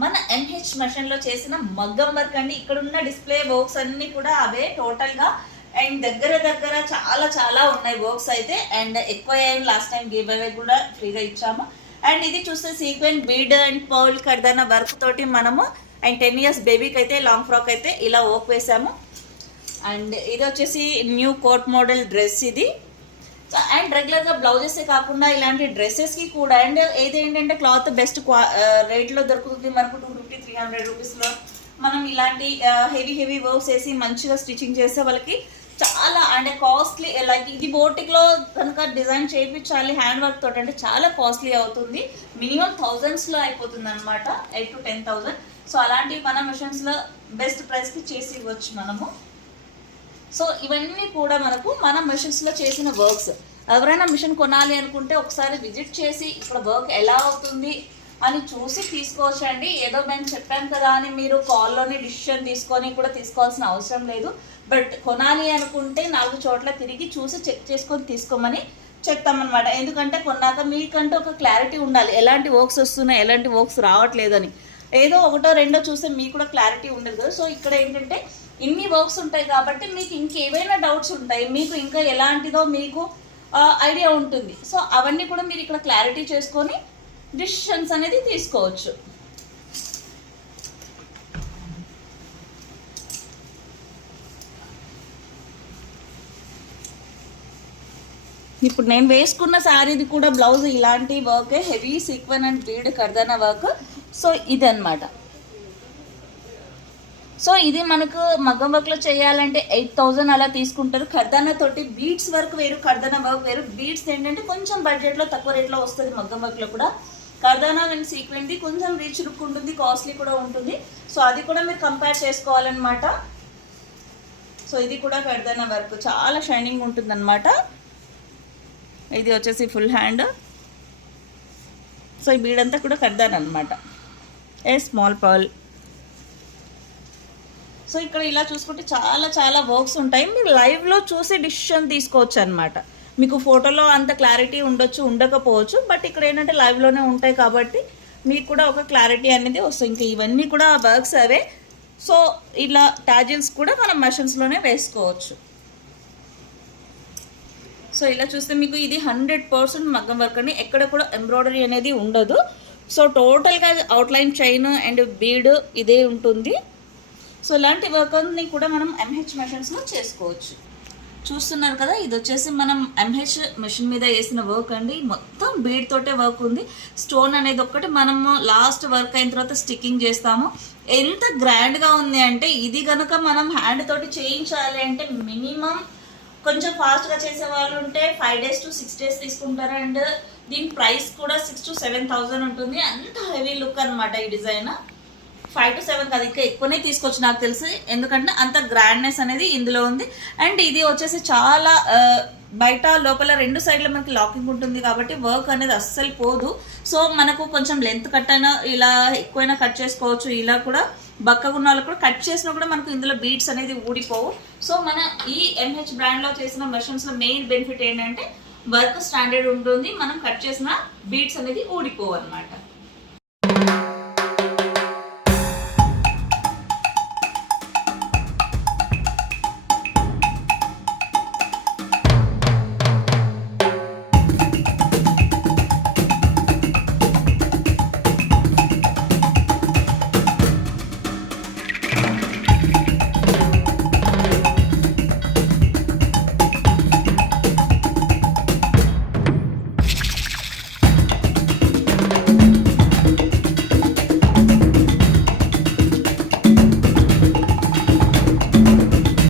మన ఎంహెచ్ మెషిన్లో చేసిన మగ్గం వర్క్ అండి. ఇక్కడ ఉన్న డిస్ప్లే వర్క్స్ అన్ని కూడా అవే టోటల్గా. అండ్ దగ్గర దగ్గర చాలా చాలా ఉన్నాయి వర్క్స్ అయితే. అండ్ ఎక్కువ లాస్ట్ టైం గివ్ అవే కూడా ఫ్రీగా ఇచ్చాము. అండ్ ఇది చూస్తే సీక్వెన్ బీడ్ అండ్ పర్ల్ కర్దానా వర్క్ తోటి మనము అండ్ 10 years బేబీకి అయితే లాంగ్ ఫ్రాక్ అయితే ఇలా వర్క్ వేసాము. అండ్ ఇది వచ్చేసి న్యూ కోట్ మోడల్ డ్రెస్ ఇది. అండ్ రెగ్యులర్గా బ్లౌజెసే కాకుండా ఇలాంటి డ్రెస్సెస్కి కూడా. అండ్ ఏంటంటే క్లాత్ బెస్ట్ రేట్లో దొరుకుతుంది మనకు 250-300 రూపీస్లో. మనం ఇలాంటి హెవీ వర్క్స్ వేసి మంచిగా స్టిచ్చింగ్ చేస్తే వాళ్ళకి చాలా అంటే కాస్ట్లీ. లైక్ ఇది బోటిక్లో కనుక డిజైన్ చేయించాలి హ్యాండ్ వర్క్ తోటి అంటే చాలా కాస్ట్లీ అవుతుంది. మినిమం థౌజండ్స్లో అయిపోతుంది అనమాట, 8,000 to 10,000. సో అలాంటివి మన మిషన్స్లో బెస్ట్ ప్రైస్కి చేసి ఇవ్వచ్చు మనము. సో ఇవన్నీ కూడా మనకు మన మిషన్స్లో చేసిన వర్క్స్. ఎవరైనా మిషన్ కొనాలి అనుకుంటే ఒకసారి విజిట్ చేసి ఇక్కడ వర్క్ ఎలా అవుతుంది అని చూసి తీసుకోవచ్చు అండి. ఏదో మేము చెప్పాం కదా అని మీరు కాల్లోనే డిసిషన్ తీసుకొని కూడా తీసుకోవాల్సిన అవసరం లేదు. బట్ కొనాలి అనుకుంటే 4 చోట్ల తిరిగి చూసి చెక్ చేసుకొని తీసుకోమని చెప్తామన్నమాట. ఎందుకంటే కొన్నాక మీకంటే ఒక క్లారిటీ ఉండాలి, ఎలాంటి వర్క్స్ వస్తున్నాయి, ఎలాంటి వర్క్స్ రావట్లేదని. ఏదో ఒకటో రెండో చూస్తే మీకు కూడా క్లారిటీ ఉండదు కదా. సో ఇక్కడ ఏంటంటే ఇన్ని వర్క్స్ ఉంటాయి కాబట్టి మీకు ఇంకేవైనా డౌట్స్ ఉంటాయి, మీకు ఇంకా ఎలాంటిదో మీకు ఐడియా ఉంటుంది. సో అవన్నీ కూడా మీరు ఇక్కడ క్లారిటీ చేసుకొని డిసిషన్స్ అనేది తీసుకోవచ్చు. ఇప్పుడు నేను వేసుకున్న శారీది కూడా బ్లౌజ్ ఇలాంటి work, heavy sequin and bead కర్దానా వర్క్. సో ఇదన్నమాట. సో ఇది మనకు మగ్గం వర్క్లో చేయాలంటే 8,000 అలా తీసుకుంటారు. కర్దానా తోటి బీడ్స్ వర్క్ వేరు, కర్దానా వర్క్ వేరు. బీడ్స్ ఏంటంటే కొంచెం బడ్జెట్లో తక్కువ రేట్లో వస్తుంది మగ్గం వర్క్లో కూడా. కర్దానా అండ్ సీక్వెన్ది కొంచెం రీచ్ లుక్ ఉంటుంది, కాస్ట్లీ కూడా ఉంటుంది. సో అది కూడా మీరు కంపేర్ చేసుకోవాలన్నమాట. సో ఇది కూడా కర్దానా వర్క్ చాలా షైనింగ్ ఉంటుందన్నమాట. ఇది వచ్చేసి ఫుల్ హ్యాండ్. సో ఈ బీడ్ అంతా కూడా కర్దానా అనమాట. Small pearl. సో ఇక్కడ ఇలా చూసుకుంటే చాలా చాలా వర్క్స్ ఉంటాయి. మీరు లైవ్లో చూసి డిసిషన్ తీసుకోవచ్చు అనమాట. మీకు ఫోటోలో అంత క్లారిటీ ఉండొచ్చు, ఉండకపోవచ్చు. బట్ ఇక్కడ ఏంటంటే లైవ్లోనే ఉంటాయి కాబట్టి మీకు కూడా ఒక క్లారిటీ అనేది వస్తుంది. ఇంకా ఇవన్నీ కూడా వర్క్స్ అవే. సో ఇలా టాజిల్స్ కూడా మనం మెషిన్స్లోనే వేసుకోవచ్చు. సో ఇలా చూస్తే మీకు ఇది 100% మగ్గం వర్క్ అండి. ఎక్కడ కూడా ఎంబ్రాయిడరీ అనేది ఉండదు. సో టోటల్గా అవుట్లైన్ చైన్ అండ్ బీడ్ ఇదే ఉంటుంది. సో ఇలాంటి వర్క్ అన్ని కూడా మనం ఎంహెచ్ మెషిన్స్లో చేసుకోవచ్చు. చూస్తున్నారు కదా, ఇది వచ్చేసి మనం ఎంహెచ్ మెషిన్ మీద వేసిన వర్క్ అండి. మొత్తం బీడ్ తోటే వర్క్ ఉంది. స్టోన్ అనేది ఒక్కటి మనము లాస్ట్ వర్క్ అయిన తర్వాత స్టిక్కింగ్ చేస్తాము. ఎంత గ్రాండ్గా ఉంది అంటే ఇది కనుక మనం హ్యాండ్ తోటి చేయించాలి అంటే మినిమం కొంచెం ఫాస్ట్గా చేసే వాళ్ళు ఉంటే 5 days to 6 days తీసుకుంటారు. అండ్ దీని ప్రైస్ కూడా 6,000 to 7,000 ఉంటుంది. అంత హెవీ లుక్ అనమాట ఈ డిజైన్. 5 to 7 కాదు, ఇంకా ఎక్కువనే తీసుకోవచ్చు నాకు తెలిసి, ఎందుకంటే అంత గ్రాండ్నెస్ అనేది ఇందులో ఉంది. అండ్ ఇది వచ్చేసి చాలా బయట లోపల 2 సైడ్ల మనకి లాకింగ్ ఉంటుంది కాబట్టి వర్క్ అనేది అస్సలు పోదు. సో మనకు కొంచెం లెంత్ కట్ అయినా ఇలా ఎక్కువైనా కట్ చేసుకోవచ్చు. ఇలా కూడా బక్కగా ఉన్న వాళ్ళు కూడా కట్ చేసినా కూడా మనకు ఇందులో బీడ్స్ అనేది ఊడిపోవు. సో మన ఈ ఎంహెచ్ బ్రాండ్లో చేసిన మెషిన్స్లో మెయిన్ బెనిఫిట్ ఏంటంటే వర్క్ స్టాండర్డ్ ఉంటుంది, మనం కట్ చేసిన బీడ్స్ అనేది ఊడిపోవు అనమాట.